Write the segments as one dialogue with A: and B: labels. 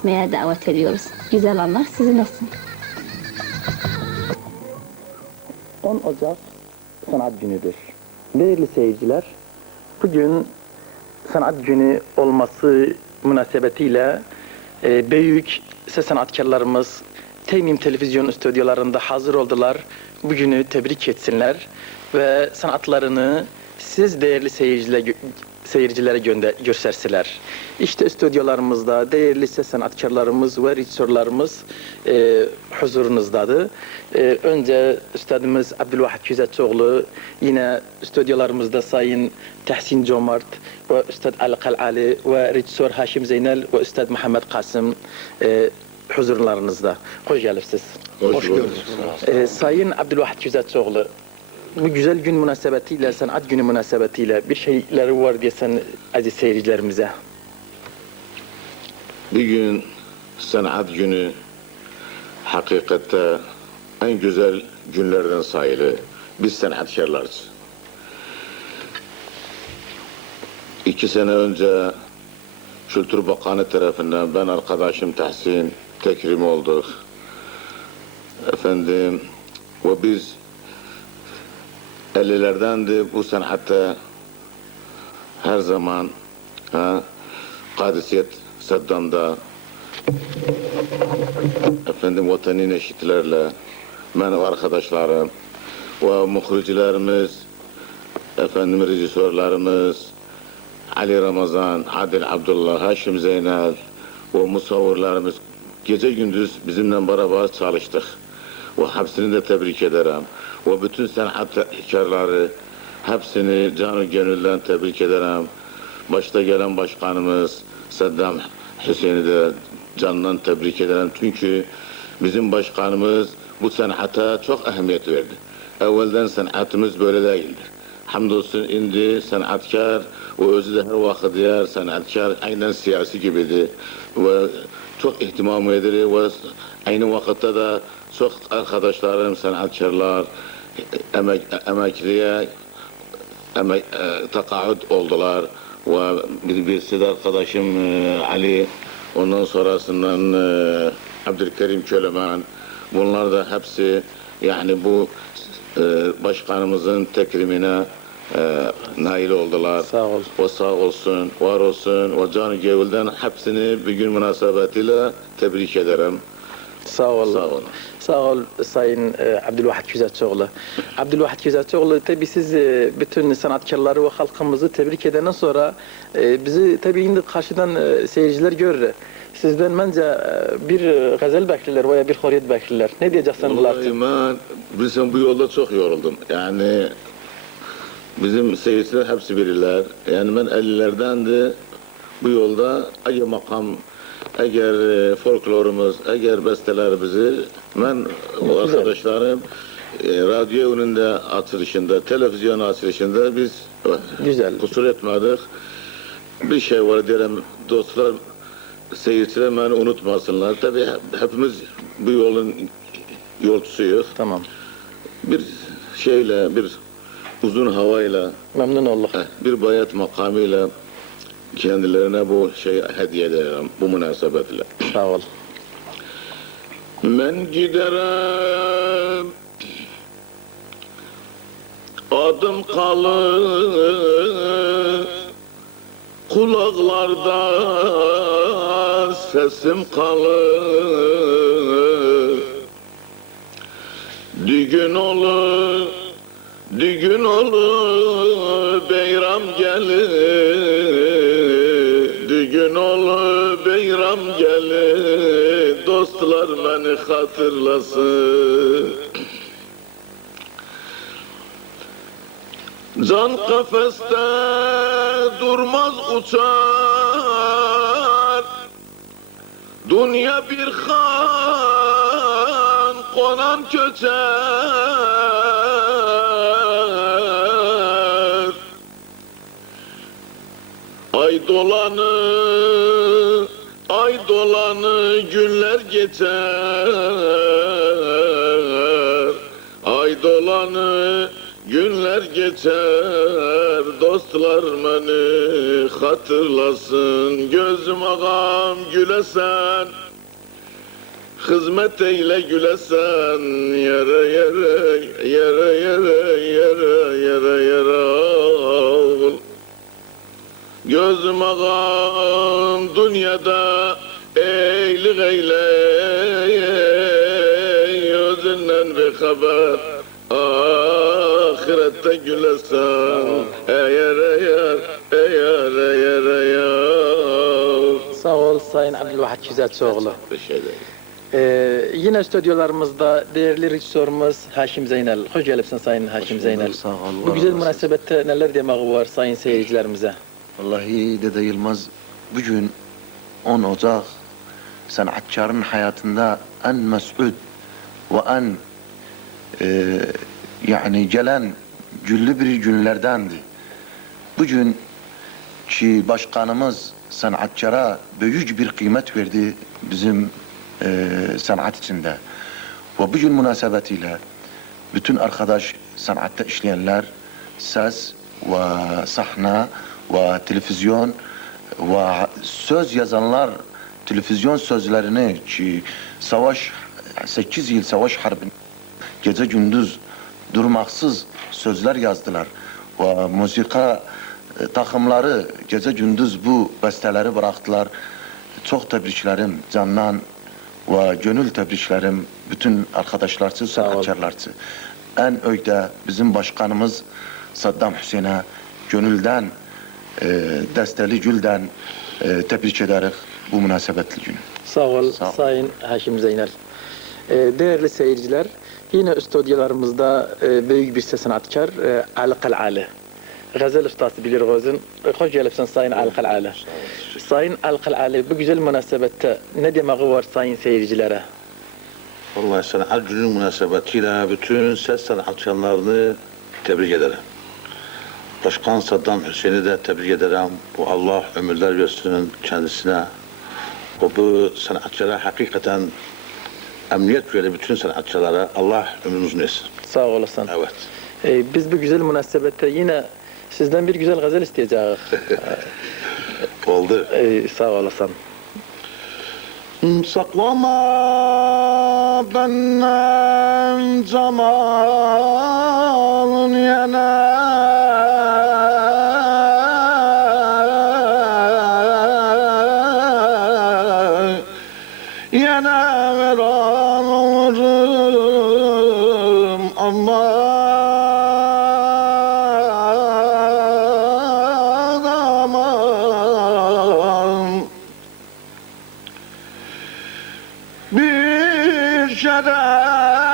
A: etmeye davet ediyoruz. Güzel anlar sizin olsun.
B: 10 Ocak Sanat Günü'dür. Değerli seyirciler, bugün Sanat Günü olması münasebetiyle e, büyük ses sanatkarlarımız Temim Televizyon stüdyolarında hazır oldular. Bugünü tebrik etsinler ve sanatlarını siz değerli seyirciler, seyircilere gönder, gösterseler. İşte stüdyolarımızda değerli ses sanatkarlarımız ve rejisörlerimiz e, huzurunuzdadır. E, önce üstadımız Abdülvahid Güzelçoğlu, yine stüdyolarımızda Sayın Tahsin Comart ve Üstad Ali Kalali ve rejisör Haşim Zeynel ve Üstad Muhammed Kasım e, huzurlarınızda. Hoş geldiniz.
C: Hoş bulduk.
B: Ee, Sayın Abdülvahid Güzelçoğlu, bu güzel gün münasebetiyle, sanat günü münasebetiyle bir şeyleri var diye sen aziz seyircilerimize.
C: Bir gün sanat günü hakikatte en güzel günlerden sayılı. Biz sanatkarlarız. İki sene önce Kültür Bakanı tarafından ben arkadaşım Tahsin tekrim olduk. Efendim ve biz 50'lerdendi bu sanatta her zaman ha, Kadisiyet Saddam'da efendim vatani neşitlerle ben ve arkadaşlarım ve muhricilerimiz efendim rejisörlerimiz Ali Ramazan, Adil Abdullah, Haşim Zeynel ve musavvirlerimiz gece gündüz bizimle beraber çalıştık. Ve hepsini de tebrik ederim. Ve bütün sanatkarları hepsini canı gönülden tebrik ederim. Başta gelen başkanımız Saddam Hüseyin'i de canından tebrik ederim. Çünkü bizim başkanımız bu sanata çok ehemmiyet verdi. Evvelden sanatımız böyle değildir. Hamdolsun indi sanatkar ve özü de her vakit yer sanatkar aynen siyasi gibiydi. Ve çok ihtimam edilir ve aynı vakitte de çok arkadaşlarım sanatkarlar emek, emekliye emek, e, takaüt oldular ve bir, birisi de arkadaşım e, Ali ondan sonrasından e, Abdülkerim Köleman bunlar da hepsi yani bu e, başkanımızın tekrimine e, nail oldular.
B: Sağ ol.
C: O sağ olsun, var olsun. O canı gevülden hepsini bir gün münasebetiyle tebrik ederim.
B: Sağ ol.
C: Sağ olun.
B: Sağ ol Sayın e, Abdülvahid Güzelçoğlu. Abdülvahid Güzelçoğlu tabi siz e, bütün sanatkarları ve halkımızı tebrik edenden sonra e, bizi tabi şimdi karşıdan e, seyirciler görür. Sizden bence e, bir e, gazel bekliler veya bir horiyet bekliler. Ne diyeceksin
C: Vallahi
B: için?
C: ben bilsem bu yolda çok yoruldum. Yani bizim seyirciler hepsi bilirler. Yani ben 50'lerdendi bu yolda eğer makam, eğer e, folklorumuz, eğer bestelerimizi ben o arkadaşlarım e, radyo önünde açılışında, televizyon açılışında biz
B: Güzel.
C: kusur etmedik. Bir şey var derim dostlar, seyirciler beni unutmasınlar. Tabii hep- hepimiz bu yolun yolcusuyuz.
B: Tamam.
C: Bir şeyle, bir uzun havayla,
B: Memnun olduk.
C: bir bayat makamıyla kendilerine bu şey hediye ederim bu münasebetle.
B: Sağ ol.
C: Ben giderim Adım kalır Kulaklarda sesim kalır Düğün olur Düğün olur Beyram gelir. Düğün olur Beyram gelir. Dostlar beni hatırlasın. Can kafeste durmaz uçar. Dünya bir han konan köçer Ay dolanı Ay dolanı günler geçer. Ay dolanı Günler geçer dostlar beni hatırlasın. Gözüm ağam gülesen Hizmet eyle gülesen Yere yere yere yere yere yere yere Gözüm ağam dünyada eylik eyle Gözünden bir haber Ahirette gülesen Eğer eğer eğer eğer eğer
B: Sağ ol Sayın Abdülvahit Güzelçoğlu.
C: Bir şey değil.
B: Ee, yine stüdyolarımızda değerli rejisörümüz Haşim Zeynel. Hoş geldin Sayın Haşim Zeynel.
D: Sağ ol.
B: Bu güzel münasebette neler demeği var sayın seyircilerimize?
D: Vallahi Dede Yılmaz bugün 10 Ocak sanatçıların hayatında en mes'ud ve en e, yani gelen güllü bir günlerdendi. Bugün ki başkanımız sanatçılara büyük bir kıymet verdi bizim e, sanat içinde. Ve bugün münasebetiyle bütün arkadaş sanatta işleyenler ses ve sahne ve televizyon ve söz yazanlar televizyon sözlerini ki savaş 8 yıl savaş harbin gece gündüz durmaksız sözler yazdılar ve müzika e, takımları gece gündüz bu besteleri bıraktılar. Çok tebriklerim candan ve gönül tebriklerim bütün arkadaşlarçı,
B: ol.
D: sanatçılarçı. En öyde bizim başkanımız Saddam Hüseyin'e gönülden, e, desteli gülden e, tebrik ederiz bu münasebetli günü.
B: Sağ ol
D: Sağ ol.
B: Sayın Haşim Zeynel. Ee, değerli seyirciler, yine stüdyolarımızda e, büyük bir sanatçı e, Ali Kal'ali. Gazel ustası bilir gözün. Hoş geldin Sayın Ali Kal'ali. Sayın Ali Kal'ali bu güzel münasebette ne demeği var sayın seyircilere?
E: Vallahi sanat günü münasebetiyle bütün ses sanatçılarını tebrik ederim. Başkan Saddam Hüseyin'i de tebrik ederim. Bu Allah ömürler versin kendisine. O bu sanatçılara hakikaten emniyet verir bütün sanatçılara. Allah ömrünü uzun etsin.
B: Sağ olasın.
E: Evet.
B: Ee, biz bu güzel münasebette yine sizden bir güzel gazel isteyeceğiz.
E: Oldu.
B: Ee, sağ olasın.
E: Saklama benden zamanın bir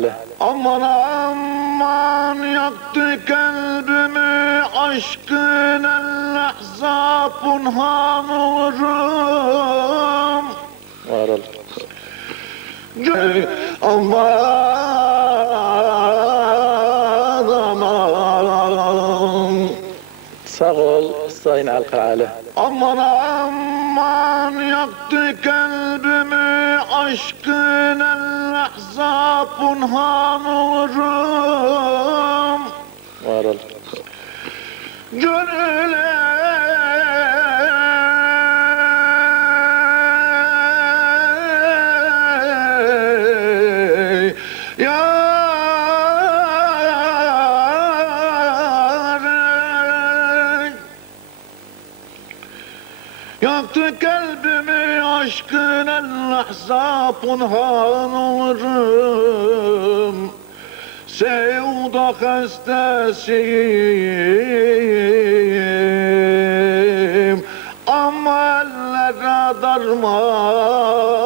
B: Kal'ali.
E: Aman aman yaktı kalbimi aşkın el ahzabun hanurum
B: Var ol.
E: Aman aman
B: Sağ ol Sayın Ali Kal'ali.
E: Aman aman yaktı kalbimi aşkın el ahzabun hanurum
B: Var ol.
E: Gönüle ahzabun hanurum Sevda Ama el darman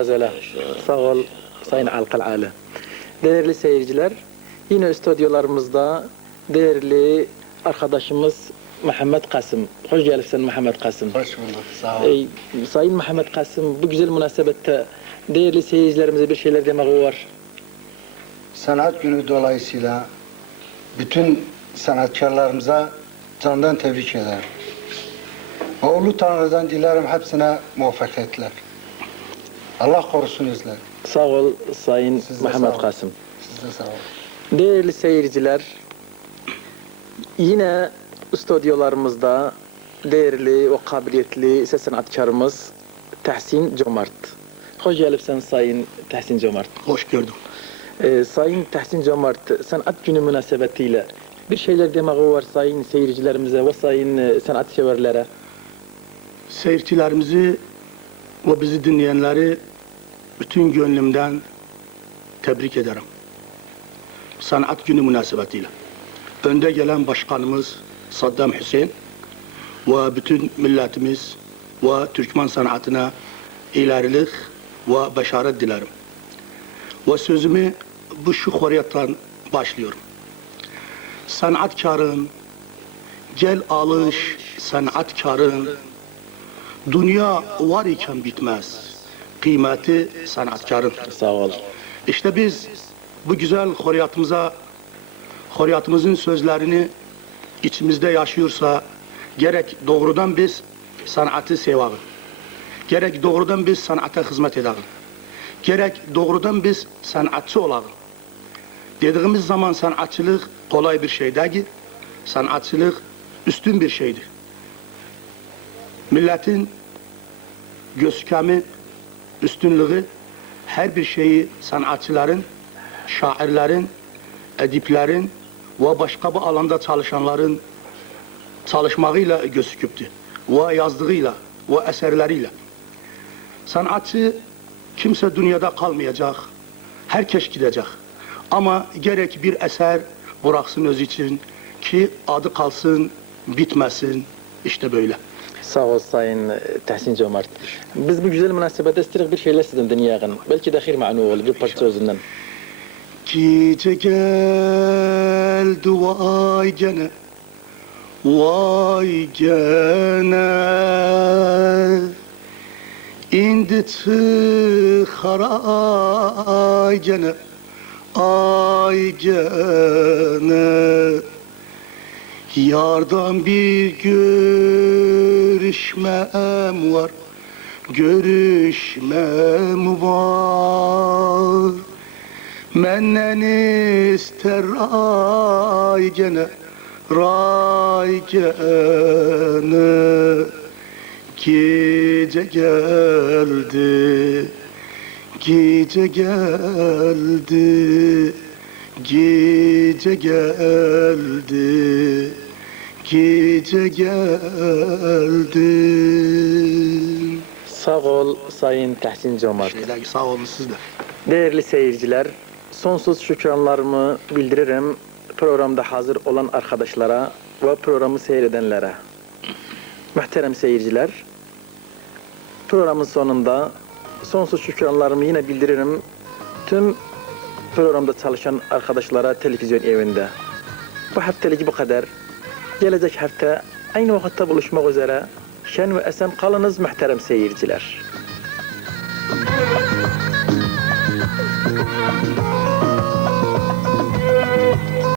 B: gazele. Sağ ol Sayın Alkal Ali. Değerli seyirciler, yine stüdyolarımızda değerli arkadaşımız Muhammed Kasım. Hoş geldin Muhammed Kasım.
F: Hoş bulduk, sağ ol.
B: Ey, Sayın Muhammed Kasım, bu güzel münasebette değerli seyircilerimize bir şeyler demek var.
F: Sanat günü dolayısıyla bütün sanatkarlarımıza candan tebrik ederim. Oğlu Tanrı'dan dilerim hepsine muvaffakiyetler. Allah korusun izler.
B: Sağ ol Sayın
F: Siz olun.
B: Kasım.
F: Siz de sağ olun.
B: Değerli seyirciler, yine stüdyolarımızda değerli ve kabiliyetli ses sanatkarımız Tahsin Cömert. Hoş geldin Sayın Tahsin Cömert.
G: Hoş gördüm.
B: Ee, Sayın Tahsin Cömert, sanat günü münasebetiyle bir şeyler demeği var sayın seyircilerimize ve sayın e, sanat severlere.
G: Seyircilerimizi ve bizi dinleyenleri bütün gönlümden tebrik ederim. Sanat günü münasebetiyle. Önde gelen başkanımız Saddam Hüseyin ve bütün milletimiz ve Türkmen sanatına ilerilik ve başarı dilerim. Ve sözümü bu şu horiyattan başlıyorum. Sanatkarın, gel alış sanatkarın, Dünya var iken bitmez. Kıymeti sanatkarın.
B: Sağ ol.
G: İşte biz bu güzel horiyatımıza, horiyatımızın sözlerini içimizde yaşıyorsa gerek doğrudan biz sanatı sevağı, gerek doğrudan biz sanata hizmet edelim, gerek doğrudan biz sanatçı olalım. Dediğimiz zaman sanatçılık kolay bir şey değil, sanatçılık üstün bir şeydir. Milletin gözkemi, üstünlüğü her bir şeyi sanatçıların, şairlerin, ediplerin ve başka bir alanda çalışanların çalışmağıyla gözüküptü. Ve yazdığıyla ve eserleriyle. Sanatçı kimse dünyada kalmayacak. Herkes gidecek. Ama gerek bir eser bıraksın öz için ki adı kalsın, bitmesin. İşte böyle.
B: Sağ ol Sayın e, Tahsin Cömert. Biz bu güzel münasebette istedik bir şeyler sizden dinleyelim. Belki de hayır manu olur bir parça sözünden.
G: Gece geldi vay gene Vay gene İndi tıkara gene Ay gene Yardan bir görüşmem var Görüşmem var. Menden ister ray gene Ray gene. Gece geldi Gece geldi Gece geldi Gece geldi
B: Sağ ol Sayın Tahsin Cömert.
G: Şeyler sağ olun siz de.
B: Değerli seyirciler, sonsuz şükranlarımı bildiririm programda hazır olan arkadaşlara ve programı seyredenlere. Muhterem seyirciler, programın sonunda sonsuz şükranlarımı yine bildiririm tüm programda çalışan arkadaşlara televizyon evinde. Bu haftalık bu kadar. Gelecek hafta aynı vakitte buluşmak üzere. Şen ve esen kalınız muhterem seyirciler.